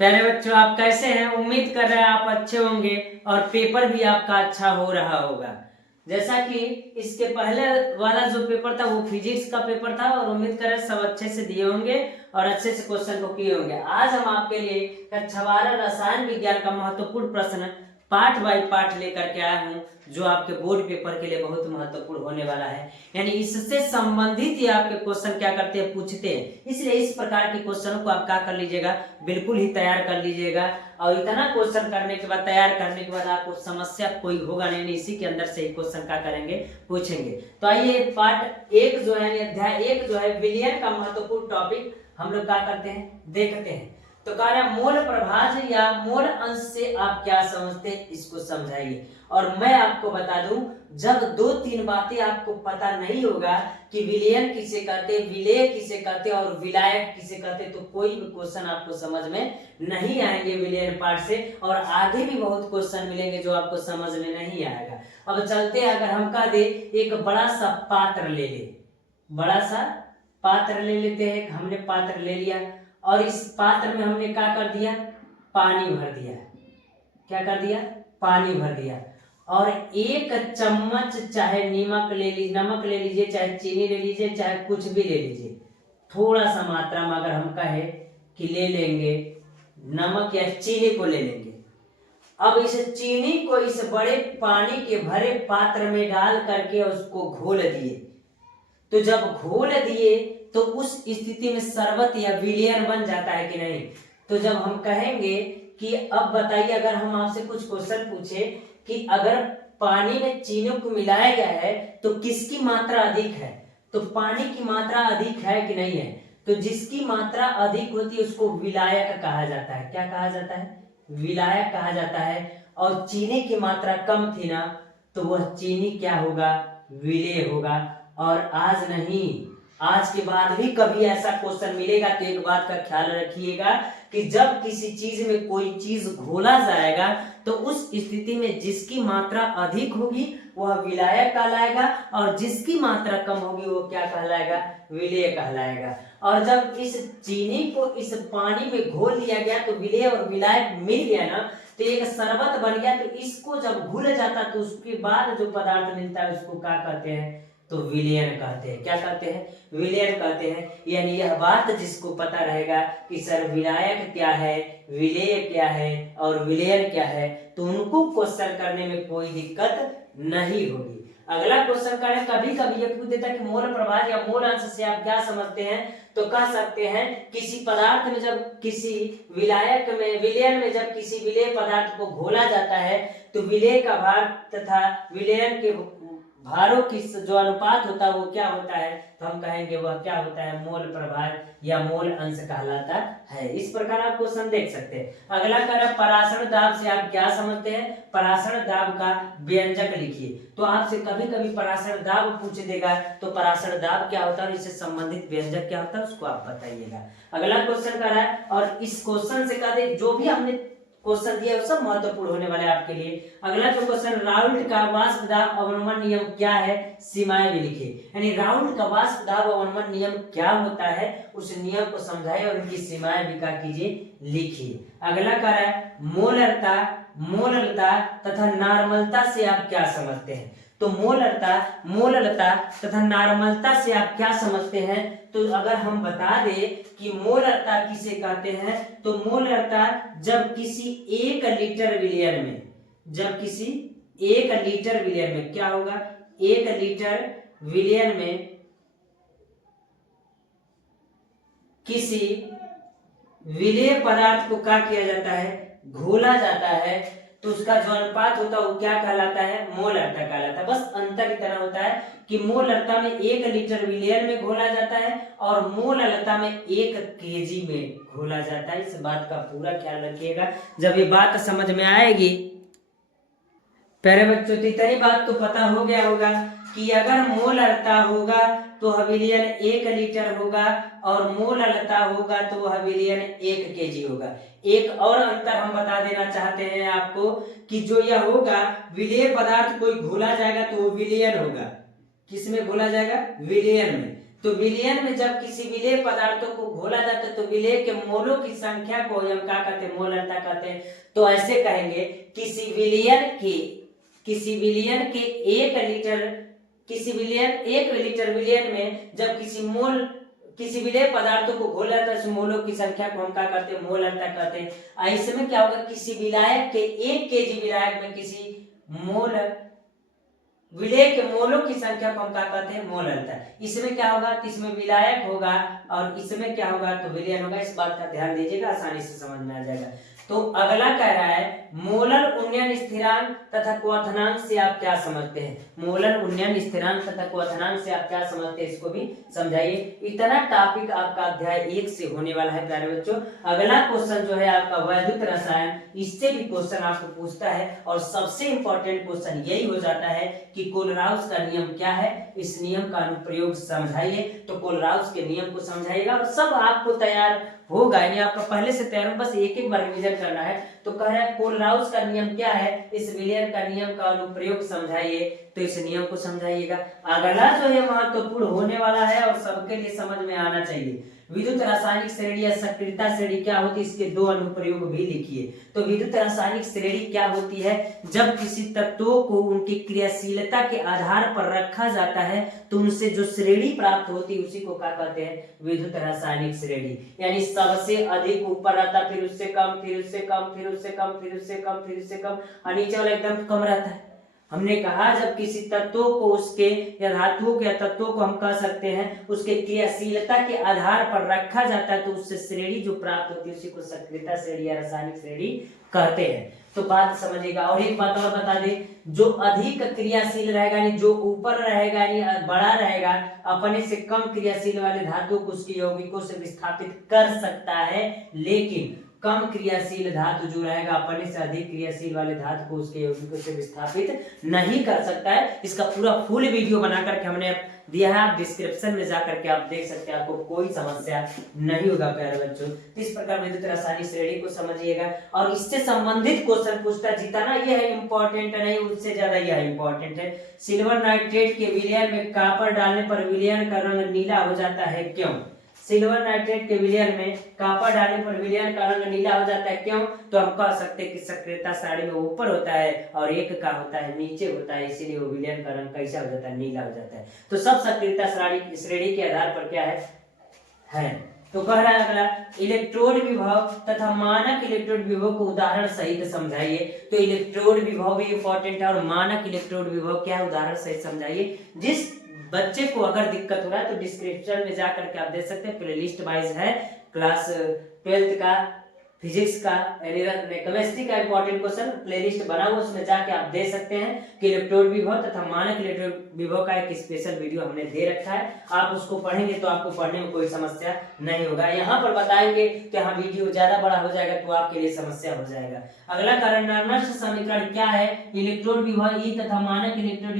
प्यारे बच्चों, आप कैसे हैं? उम्मीद कर रहे हैं आप अच्छे होंगे और पेपर भी आपका अच्छा हो रहा होगा। जैसा कि इसके पहले वाला जो पेपर था वो फिजिक्स का पेपर था और उम्मीद कर रहे हैं सब अच्छे से दिए होंगे और अच्छे से क्वेश्चन को किए होंगे। आज हम आपके लिए कक्षा 12 रसायन विज्ञान का महत्वपूर्ण प्रश्न पार्ट बाय पार्ट लेकर के आया हूँ, जो आपके बोर्ड पेपर के लिए बहुत महत्वपूर्ण होने वाला है। यानी इससे संबंधित ही आपके क्वेश्चन क्या करते हैं, पूछते हैं। इसलिए इस प्रकार के क्वेश्चनों को आप क्या कर लीजिएगा, बिल्कुल ही तैयार कर लीजिएगा। और इतना क्वेश्चन करने के बाद, तैयार करने के बाद आपको समस्या कोई होगा नहीं, इसी के अंदर से ही क्वेश्चन क्या करेंगे, पूछेंगे। तो आइए पार्ट 1 जो है, अध्याय 1 जो है विलयन का महत्वपूर्ण टॉपिक हम लोग क्या करते हैं, देखते हैं। तो कह रहा है मोल प्रभाज या मोल अंश से आप क्या समझते हैं, इसको समझाइए। और मैं आपको बता दूं, जब 2-3 बातें आपको पता नहीं होगा कि विलयन किसे कहते, विलेय किसे कहते और विलायक किसे कहते, तो कोई भी क्वेश्चन आपको समझ में नहीं आएंगे विलयन पार्ट से। और आगे भी बहुत क्वेश्चन मिलेंगे जो आपको समझ में नहीं आएगा। अब चलते हैं, अगर हम कह दे एक बड़ा सा पात्र ले ले, बड़ा सा पात्र ले लेते हैं। हमने पात्र ले लिया और इस पात्र में हमने क्या कर दिया, पानी भर दिया। क्या कर दिया, पानी भर दिया। और 1 चम्मच चाहे नमक ले लीजिए, चाहे चीनी ले लीजिए, चाहे कुछ भी ले लीजिए, थोड़ा सा मात्रा में अगर हम कहे कि ले लेंगे नमक या चीनी को ले लेंगे। अब इस चीनी को इस बड़े पानी के भरे पात्र में डाल करके उसको घोल दिए। तो जब घोल दिए तो उस स्थिति में शरबत या विलयन बन जाता है कि नहीं। तो जब हम कहेंगे कि अब बताइए, अगर हम आपसे कुछ क्वेश्चन पूछे कि अगर पानी में चीनी को मिलाया गया है तो किसकी मात्रा अधिक है, तो पानी की मात्रा अधिक है कि नहीं है। तो जिसकी मात्रा अधिक होती है उसको विलायक कहा जाता है। क्या कहा जाता है, विलायक कहा जाता है। और चीनी की मात्रा कम थी ना, तो वह चीनी क्या होगा, विलेय होगा। और आज नहीं, आज के बाद भी कभी ऐसा क्वेश्चन मिलेगा तो एक बात का ख्याल रखिएगा कि जब किसी चीज में कोई चीज घोला जाएगा तो उस स्थिति में जिसकी मात्रा अधिक होगी वह विलायक कहलाएगा और जिसकी मात्रा कम होगी वो क्या कहलाएगा, विलेय कहलाएगा। और जब इस चीनी को इस पानी में घोल दिया गया तो विलेय और विलायक मिल गया ना, तो एक शरबत बन गया। तो इसको जब घुल जाता तो उसके बाद जो पदार्थ मिलता है उसको क्या कहते हैं, तो विलयन कहते हैं। क्या कहते हैं, विलयन कहते हैं। यानी यह बात जिसको पता रहेगा कि सर विलायक क्या है, विलेय क्या है और विलयन क्या है, तो उनको क्वेश्चन करने में कोई दिक्कत नहीं होगी। अगला क्वेश्चन करें, कभी कभी ये पूछ देता कि मोल प्रभाज या मोल अंश से आप क्या समझते हैं, तो कह सकते हैं किसी पदार्थ में जब किसी विलायक में, विलयन में जब किसी विलेय पदार्थ को घोला जाता है तो विलेय का भार तथा विलयन के भारों की जो अनुपात होता है वो क्या होता है, तो हम कहेंगे वह क्या होता है, मोल प्रभार या मोल अंश कहलाता है। इस प्रकार आप क्वेश्चन देख सकते हैं। अगला करें, पराशर दाब से आप क्या समझते हैं, पराशर दाब का व्यंजक लिखिए। तो आपसे कभी कभी पराशर दाब पूछ देगा तो पराशर दाब क्या होता है, इससे संबंधित व्यंजक क्या होता है उसको आप बताइएगा। अगला क्वेश्चन कर रहा है और इस क्वेश्चन से कह दे जो भी हमने क्वेश्चन दिया वो सब महत्वपूर्ण होने वाले आपके लिए। अगला जो क्वेश्चन, राउल्ट का वाष्प दाब अवनमन नियम क्या है, सीमाएं भी लिखिए। यानी राउल्ट का वाष्प दाब अवनमन नियम क्या होता है, उस नियम को समझाइए और उनकी सीमाएं भी क्या कीजिए, लिखिए। अगला कह रहा है मोलरता, मोललता तथा नॉर्मलता से आप क्या समझते हैं। तो मोललता तथा नॉर्मलता से आप क्या समझते हैं, तो अगर हम बता दें कि मोलरता किसे कहते हैं, तो मोलरता जब किसी 1 लीटर विलयन में, जब किसी 1 लीटर विलयन में क्या होगा, 1 लीटर विलयन में किसी विलेय पदार्थ को क्या किया जाता है, घोला जाता है, तो उसका जो अनुपात होता है वो क्या कहलाता है, मोलरता कहलाता है। बस अंतर इतना होता है कि मोलरता में 1 लीटर विलयन में घोला जाता है और मोललता में 1 केजी में घोला जाता है। इस बात का पूरा ख्याल रखिएगा, जब ये बात समझ में आएगी। प्यारे बच्चों, तो इतनी बात तो पता हो गया होगा कि अगर मोलरता होगा तो वह विलयन 1 लीटर होगा और मोललता होगा तो वह विलयन 1 केजी होगा। एक और अंतर हम बता देना चाहते हैं आपको कि जो यह होगा, विलेय पदार्थ कोई घोला जाएगा तो वो विलयन होगा। किसमें घोला जाएगा, विलयन में। तो विलयन में जब किसी विलेय पदार्थों को घोला जाता है तो विलेय के मोलों की संख्या को हम क्या कहते हैं, मोलरता कहते हैं। तो ऐसे कहेंगे किसी विलयन के 1 लीटर विलयन में जब किसी विलेय पदार्थों को घोला जाता है तो मोलों की संख्या को हम क्या करते हैं, मोलरता कहते हैं। इसमें क्या होगा, किसी विलायक के 1 केजी विलायक में किसी विलेय के मोलों की संख्या को हम क्या कहते हैं, मोलरता। इसमें क्या होगा, इसमें विलायक होगा और इसमें क्या होगा, तो विलयन होगा। इस बात का ध्यान दीजिएगा, आसानी से समझ में आ जाएगा। तो अगला कह रहा है मोलर उन्नयन स्थिरांक तथा क्वथनांक से आप क्या समझते हैं। मोलर उन्नयन स्थिरांक तथा क्वथनांक से आप क्या समझते हैं, इसको भी समझाइए। इतना टॉपिक आपका अध्याय 1 से होने वाला है प्यारे बच्चों। अगला क्वेश्चन जो है आपका वैद्युत रसायन, इससे भी क्वेश्चन आपको पूछता है और सबसे इंपॉर्टेंट क्वेश्चन यही हो जाता है कि कोलराउस का नियम क्या है, इस नियम का अनुप्रयोग समझाइए। तो कोलराउस के नियम को समझाइएगा और सब आपको तैयार होगा, यानी आपका पहले से तैयार हो, बस एक बार रिवीजन करना है। तो कह रहा है कोलराउस का नियम क्या है, इस विलयन का नियम का अनुप्रयोग समझाइए। तो इस नियम को समझाइएगा। अगला जो है महत्वपूर्ण होने वाला है और सबके लिए समझ में आना चाहिए, विद्युत रासायनिक श्रेणी या सक्रियता श्रेणी क्या होती है, इसके 2 अनुप्रयोग भी लिखिए। तो विद्युत रासायनिक श्रेणी क्या होती है, जब किसी तत्वों को उनकी क्रियाशीलता के आधार पर रखा जाता है तो उनसे जो श्रेणी प्राप्त होती है उसी को क्या कहते हैं, विद्युत रासायनिक श्रेणी। यानी सबसे अधिक ऊपर आता, फिर उससे कम, फिर उससे कम, फिर उससे कम, फिर उससे कम, फिर उससे कम, और नीचे वाला एकदम कम रहता है। हमने कहा जब किसी तत्वों को उसके या धातुओं के तत्वों को हम कह सकते हैं उसके क्रियाशीलता के आधार पर रखा जाता है तो उससे श्रेणी जो प्राप्त होती है उसी को सक्रियता श्रेणी या रासायनिक श्रेणी कहते हैं। तो बात समझिएगा। और एक बात और बता दे, जो अधिक क्रियाशील रहेगा यानी जो ऊपर रहेगा यानी बड़ा रहेगा, अपने से कम क्रियाशील वाले धातु को उसके यौगिकों से विस्थापित कर सकता है, लेकिन कम क्रियाशील धातु जो रहेगा अपने से अधिक क्रियाशील वाले धातु को उसके यौगिकों से विस्थापित नहीं कर सकता है। इसका पूरा फुल वीडियो बना करके हमने दिया है, आप डिस्क्रिप्शन में जा करके आप देख सकते हैं, आपको कोई समस्या नहीं होगा प्यारे बच्चों। तो इस प्रकार विद्युत रासायनिक श्रेणी को समझिएगा और इससे संबंधित क्वेश्चन पूछता जितना ये है इंपॉर्टेंट है, नहीं उससे ज्यादा यह इंपॉर्टेंट है। सिल्वर नाइट्रेट के विलयन में कॉपर डालने पर विलयन का रंग नीला हो जाता है, क्यों। सिल्वर नाइट्रेट के विलयन में कॉपर डालने पर विलयन का रंग नीला हो जाता है, क्यों। तो हम कह सकते हैं कि सक्रियता श्रेणी में ऊपर होता है और एक का होता है नीचे होता है, इसीलिए वो विलयन का रंग कैसा हो जाता है, नीला हो जाता है। तो सब सक्रियता श्रेणी के आधार पर क्या है। तो कह रहा है अगला, इलेक्ट्रोड विभव तथा मानक इलेक्ट्रोड विभव को उदाहरण सहित समझाइए। तो इलेक्ट्रोड विभव भी इंपॉर्टेंट है और मानक इलेक्ट्रोड विभव क्या है, उदाहरण सहित समझाइए। जिस बच्चे को अगर दिक्कत हो रहा है तो डिस्क्रिप्शन में जा करके आप देख सकते हैं, प्लेलिस्ट वाइज है, क्लास 12 का फिजिक्स का केमिस्ट्री का इंपॉर्टेंट क्वेश्चन प्लेलिस्ट बना हुआ, उसमें जाके आप दे सकते हैं कि इलेक्ट्रोड विभव तथा मानक इलेक्ट्रोड विभव का एक स्पेशल वीडियो हमने दे रखा है। आप उसको पढ़ेंगे तो आपको पढ़ने में कोई समस्या नहीं होगा। यहाँ पर बताएंगे तो यहाँ वीडियो ज्यादा बड़ा हो जाएगा तो आपके लिए समस्या हो जाएगा। अगला कारण नर्नस्ट समीकरण क्या है, इलेक्ट्रोड विभव ई तथा मानक इलेक्ट्रोड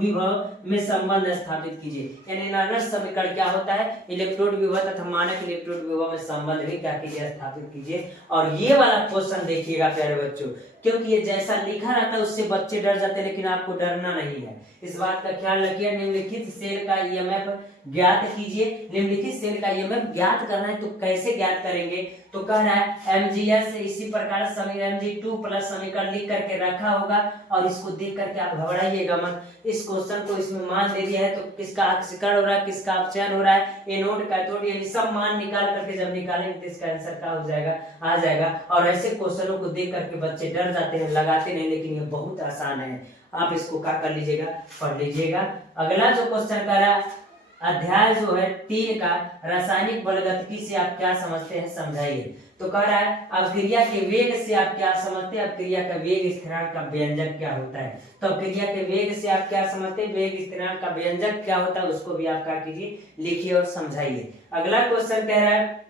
विभव में संबंध स्थापित कीजिए। यानी नर्नस्ट समीकरण क्या होता है, इलेक्ट्रोड विभव तथा मानक इलेक्ट्रोड विभव में संबंध भी क्या कीजिए, स्थापित कीजिए। और ये वाला क्वेश्चन देखिएगा प्यारे बच्चों, क्योंकि ये जैसा लिखा रहता है उससे बच्चे डर जाते हैं, लेकिन आपको डरना नहीं है, इस बात का ख्याल रखिए। निम्नलिखित सेल का ईएमएफ ज्ञात कीजिए। निम्नलिखित सेल का ईएमएफ ज्ञात करना है तो कैसे ज्ञात करेंगे, तो कह रहा है एमजीएस इसी प्रकार समीकरण mg2 प्लस समीकरण लिख करके रखा होगा और इसको देख करके आप घबराइएगा मत। इस क्वेश्चन को इसमें मान दे दिया है तो किसका अक्षीकरण हो रहा है, किसका अपचयन हो रहा है, एनोड कैथोड यानी सब मान निकाल करके जब निकालेंगे तो इसका आंसर क्या हो जाएगा, आ जाएगा। और ऐसे क्वेश्चनों को देख करके बच्चे डर जाते हैं, लगाते नहीं, लेकिन ये बहुत आसान है। आप इसको क्या कर लीजिएगा, पढ़ लीजिएगा। अगला जो क्वेश्चन कर रहा है अध्याय जो है 3 का रासायनिक बलगतिकी से आप क्या समझते हैं, समझाइए। तो कह रहा है अभिक्रिया के वेग से आप क्या समझते हैं, अभिक्रिया का वेग स्थिरांक का व्यंजक क्या होता है। तो अभिक्रिया के वेग से आप क्या समझते हैं, वेग स्थिरांक का व्यंजक क्या होता है, उसको भी आप क्या कीजिए, लिखिए और समझाइए। अगला क्वेश्चन कह रहा है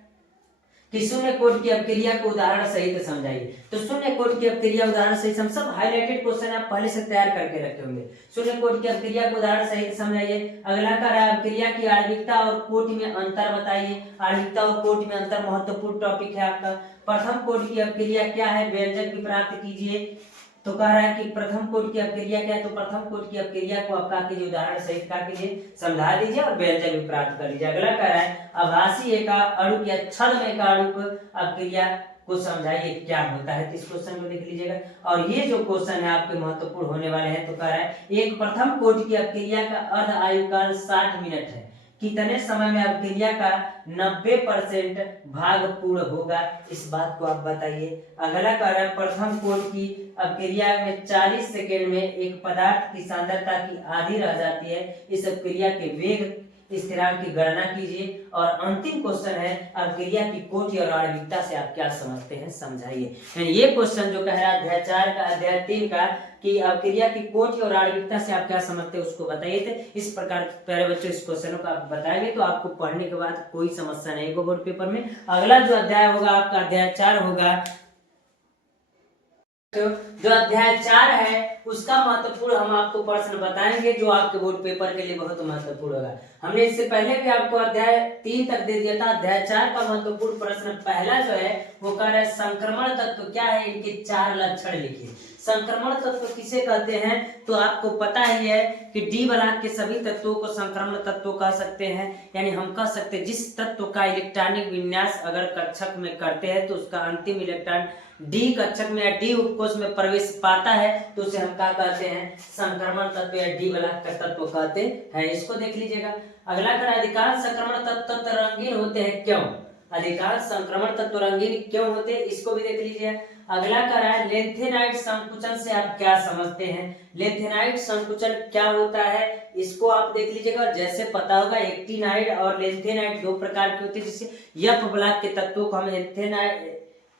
कि शून्य कोट की अभिक्रिया को उदाहरण सहित समझाइए। तो शून्य कोट की अभिक्रिया उदाहरण सहित सब हाईलाइटेड क्वेश्चन आप पहले से तैयार करके रखे होंगे। शून्य कोट की अभिक्रिया को उदाहरण सहित समझाइए। अगला का रहा अभिक्रिया की आणविकता और कोटि में अंतर बताइए। आणविकता और कोटि में अंतर महत्वपूर्ण टॉपिक है आपका। प्रथम कोटि की अभिक्रिया क्या है, व्यंजक भी प्राप्त कीजिए। तो कह रहा है कि प्रथम कोटि की अपक्रिया क्या है, तो प्रथम कोटि की अपक्रिया को आप क्या कीजिए, उदाहरण सहित क्या कीजिए, समझा दीजिए और व्यंजक भी प्राप्त कर लीजिए। अगला कह रहा है आभासी एकाणुक या छद्म एकाणुक अपक्रिया को समझाइए क्या होता है। तो इस क्वेश्चन को देख लीजिएगा, और ये जो क्वेश्चन है आपके महत्वपूर्ण होने वाले हैं। तो कह रहा है एक प्रथम कोटि की अपक्रिया का अर्ध आयुकाल 60 मिनट है, कितने समय में अपक्रिया का 90% भाग पूर्ण होगा, इस बात को आप बताइए। अगला कह रहा है प्रथम कोटि की अपक्रिया में 40 सेकेंड में एक पदार्थ की सांद्रता की आधी रह जाती है, इस अपक्रिया के वेग स्थिरांक की गणना कीजिए। और अंतिम क्वेश्चन है अपक्रिया की कोटि और आणविकता से आप क्या समझते हैं, समझाइए। यानी ये क्वेश्चन जो कह रहा है अध्याय 4 का अध्याय 3 का कि अपक्रिया की कोटि और आणविकता से आप क्या समझते हैं उसको बताइए। तो इस प्रकार प्यारे बच्चों इस क्वेश्चन को आप बताएंगे तो आपको पढ़ने के बाद कोई समस्या नहीं होगा बोर्ड पेपर में। अगला जो अध्याय होगा आपका अध्याय 4 होगा। तो जो अध्याय 4 है उसका महत्वपूर्ण हम आपको प्रश्न बताएंगे जो आपके बोर्ड पेपर के लिए बहुत महत्वपूर्ण होगा। हमने इससे पहले भी आपको अध्याय 3 तक दे दिया था। अध्याय 4 का महत्वपूर्ण प्रश्न पहला जो है वो कह रहा है संक्रमण तत्व क्या है, इनके 4 लक्षण लिखिए। संक्रमण तत्व किसे कहते हैं, तो आपको पता ही है कि डी ब्लॉक के सभी तत्वों को संक्रमण तत्व कह सकते हैं। यानी हम कह सकते हैं जिस तत्व का इलेक्ट्रॉनिक विन्यास अगर कक्षक में करते हैं तो उसका अंतिम इलेक्ट्रॉन डी कक्षक में या डी उपकोष में प्रवेश पाता है तो उसे हम क्या कहते हैं, संक्रमण तत्व या डी ब्लॉक का तत्व कहते हैं। इसको देख लीजिएगा। अगला कह अधिकांश संक्रमण तत्व रंगीन होते हैं क्यों, अधिकांश संक्रमण तत्व रंगीन क्यों होते हैं, इसको भी देख लीजिए। अगला कह रहा है लेंथेनाइट संकुचन से आप क्या समझते हैं, लेंथेनाइट संकुचन क्या होता है, इसको आप देख लीजिएगा। जैसे पता होगा एक्टिनाइड और लेंथेनाइड दो प्रकार के होते हैं, जिससे एफ ब्लॉक के तत्वों को हम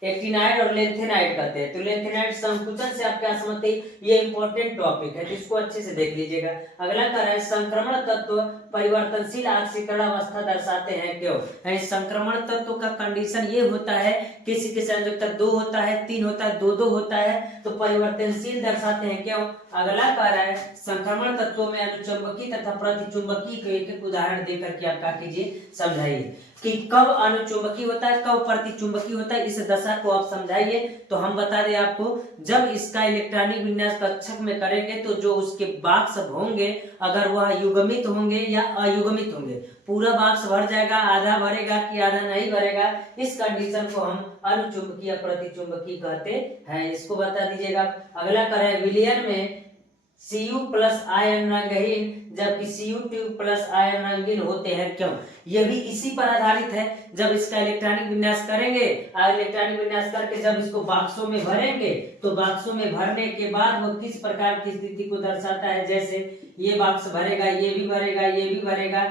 एक्टिनाइड और लेंथेनाइड कहते हैं। तो लेंथेनाइड संकुचन से आप क्या समझते हैं, ये इंपॉर्टेंट टॉपिक है, जिसको अच्छे से देख लीजिएगा। अगला कह रहा है संक्रमण तत्व परिवर्तनशील ऑक्सीकरण अवस्था दर्शाते हैं क्यों, यानी संक्रमण तत्व का कंडीशन ये होता है किसी के संयोजकता 2 होता है, 3 होता है, 2-2 होता है, तो परिवर्तनशील दर्शाते हैं क्यों। अगला कह रहा है संक्रमण तत्वों में अनुचुंबकीय तथा प्रतिचुंबकीय के एक उदाहरण देकर के आप क्या कीजिए, समझाइए कि कब अनुचुंबकीय होता है कब प्रतिचुंबकीय होता है, इस दशा को आप समझाइए। तो हम बता दें आपको, जब इसका इलेक्ट्रॉनिक विन्यास कक्षक में करेंगे तो जो उसके बॉक्स होंगे अगर वह युग्मित होंगे या अयुग्मित होंगे, पूरा बॉक्स भर जाएगा, आधा भरेगा कि आधा नहीं भरेगा, इस कंडीशन को हम अनुचुंबकीय या प्रतिचुंबकीय कहते हैं, इसको बता दीजिएगा। अगला करें विलयन में Cu प्लस आयन रंगहीन जबकि Cu2 प्लस आयन रंगीन होते हैं क्यों, यह भी इसी पर आधारित है। जब इसका इलेक्ट्रॉनिक विन्यास करेंगे और इलेक्ट्रॉनिक विन्यास करके जब इसको बॉक्सों में भरेंगे तो बॉक्सों में भरने के बाद वो किस प्रकार की स्थिति को दर्शाता है, जैसे ये बॉक्स भरेगा, ये भी भरेगा, ये भी भरेगा,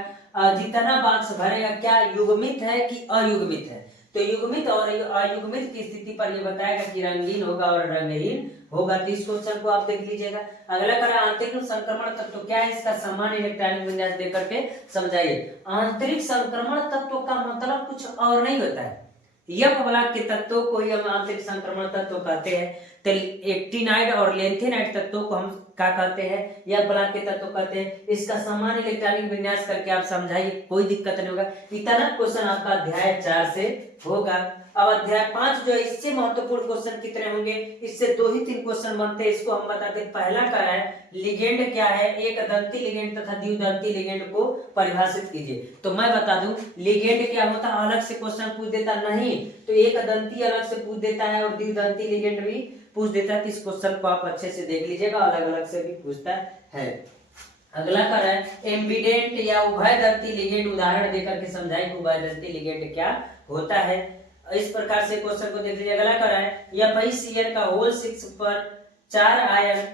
जितना बॉक्स भरेगा क्या युग्मित है कि अयुग्मित है, तो युग्मित और अयुग्मित की स्थिति पर यह बताएगा कि रंगीन होगा और रंगहीन होगा। तो इस क्वेश्चन को आप देख लीजिएगा। अगला करा आंतरिक संक्रमण तत्व क्या है, इसका सामान्य इलेक्ट्रॉनिक विन्यास दे करके समझाइए। आंतरिक संक्रमण तत्व का मतलब कुछ और नहीं होता है, यह ब्लॉक के तत्वों को ही हम आंतरिक संक्रमण तत्व कहते हैं। तो एक्टिनाइड और लेंथेनाइड तत्वों को हम क्या कहते हैं, यह ब्लॉक के तत्व कहते हैं। इसका सामान्य इलेक्ट्रॉनिक विन्यास करके आप समझाइए, कोई दिक्कत नहीं होगा। इतना क्वेश्चन आपका अध्याय 4 से होगा। अब अध्याय 5 जो है इससे महत्वपूर्ण क्वेश्चन कितने होंगे, इससे 2 ही 3 क्वेश्चन बनते हैं, इसको हम बताते हैं। पहला क्या है, लिगेंड क्या है, एक दंती लिगेंड तथा द्विदंती लिगेंड को परिभाषित कीजिए। तो मैं बता दूं लिगेंड क्या होता है, अलग से क्वेश्चन पूछ देता नहीं, तो एक दंती अलग से पूछ देता है और द्विदंती लिगेंड भी पूछ देता है। इस क्वेश्चन को आप अच्छे से देख लीजिएगा, अलग अलग से भी पूछता है। अगला क्या है, एम्बिडेंट या उभयदंती लिगेंड उदाहरण देकर के समझाएं कि उभयदंती लिगेंड क्या होता है। इस प्रकार से क्वेश्चन को देख लीजिए। अगला क्या है, FeCl का होल 6 पर 4 आयन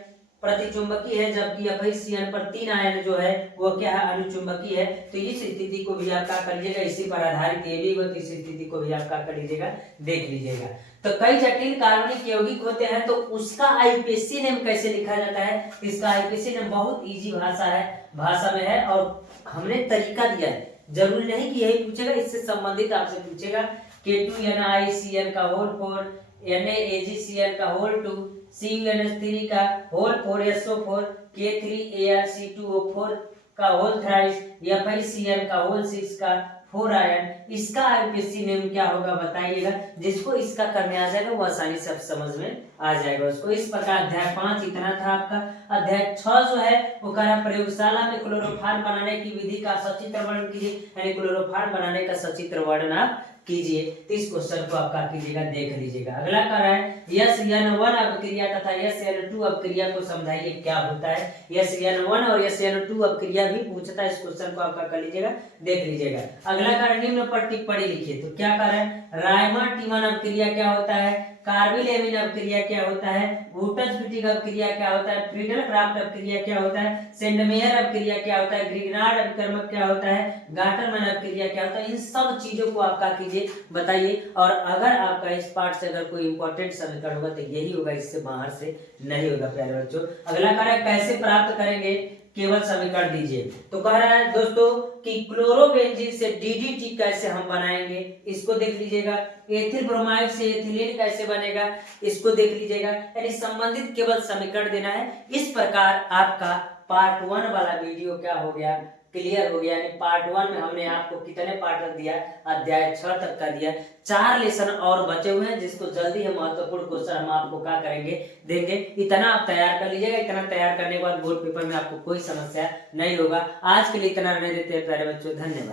प्रतिचुंबकीय है जबकि FeCl पर 3 आयन जो है वो क्या है, अनुचुंबकीय है। तो इस स्थिति को भी आप क्या कर लीजिएगा, इसी पर आधारित ये भी होती, इस स्थिति को भी आप क्या कर लीजिएगा, देख लीजिएगा। तो कई जटिल कार्बनिक यौगिक होते हैं तो उसका आईपीसी नेम कैसे लिखा जाता है, इसका आईपीसी नेम बहुत इजी भाषा में है और हमने तरीका दिया है, जरूरी नहीं कि यही पूछेगा, इससे संबंधित आपसे पूछेगा। K2NiCl का होल 4, NaAgCl का होल 2, CuNH3 का होल 4 SO4, K3ArC2O4 का होल थ्राइस, FeCl का होल 6 का 4 आयन, इसका आईपीएससी नेम क्या होगा बताइएगा। जिसको इसका करने आ जाएगा वो आसानी से समझ में आ जाएगा उसको। इस प्रकार अध्याय 5 इतना था आपका। अध्याय 6 जो है वो कह रहा प्रयोगशाला में क्लोरोफॉर्म बनाने की विधि का सचित्र वर्णन कीजिए, यानी क्लोरोफॉर्म बनाने का सचित्र वर्णन आप कीजिए। तो इस क्वेश्चन को आपका कीजिएगा, देख लीजिएगा। अगला कह रहा है SN1 अपक्रिया तथा SN2 अपक्रिया को समझाइए क्या होता है। SN1 और SN2 अपक्रिया भी पूछता है, इस क्वेश्चन को आपका कर लीजिएगा, देख लीजिएगा। अगला कह रहा है निम्न पर टिप्पणी लिखिए। तो क्या कह रहा है, रायमंड टीमन अपक्रिया क्या होता है, कार्बिल एमिन अपक्रिया क्या होता है, वुटज फिटिंग अपक्रिया क्या होता है, फ्रीडल क्राफ्ट अपक्रिया क्या होता है, सेंडमेयर अपक्रिया क्या होता है, ग्रिग्नार्ड अभिकर्मक क्या होता है, गाटरमैन अपक्रिया क्या होता है। इन सब चीजों को आपका कीजिए, बताइए। और अगर आपका इस पार्ट से अगर कोई इंपॉर्टेंट समीकरण होगा तो यही होगा, इससे बाहर से नहीं होगा प्यारे बच्चों। अगला कह रहा है कैसे प्राप्त करेंगे, केवल समीकरण दीजिए। तो कह रहा है दोस्तों कि क्लोरोबेंजीन से डीडीटी कैसे हम बनाएंगे, इसको देख लीजिएगा। एथिल ब्रोमाइड से एथिलीन कैसे बनेगा, इसको देख लीजिएगा। यानी संबंधित केवल समीकरण देना है। इस प्रकार आपका पार्ट 1 वाला वीडियो क्या हो गया, क्लियर हो गया। यानी पार्ट 1 में हमने आपको कितने पार्ट तक दिया, अध्याय 6 तक का दिया। 4 लेसन और बचे हुए हैं, जिसको जल्दी हम महत्वपूर्ण क्वेश्चन हम आपको क्या करेंगे, देंगे। इतना आप तैयार कर लीजिएगा। इतना तैयार करने के बाद बोर्ड पेपर में आपको कोई समस्या नहीं होगा। आज के लिए इतना रहने देते हैं प्यारे बच्चों, धन्यवाद।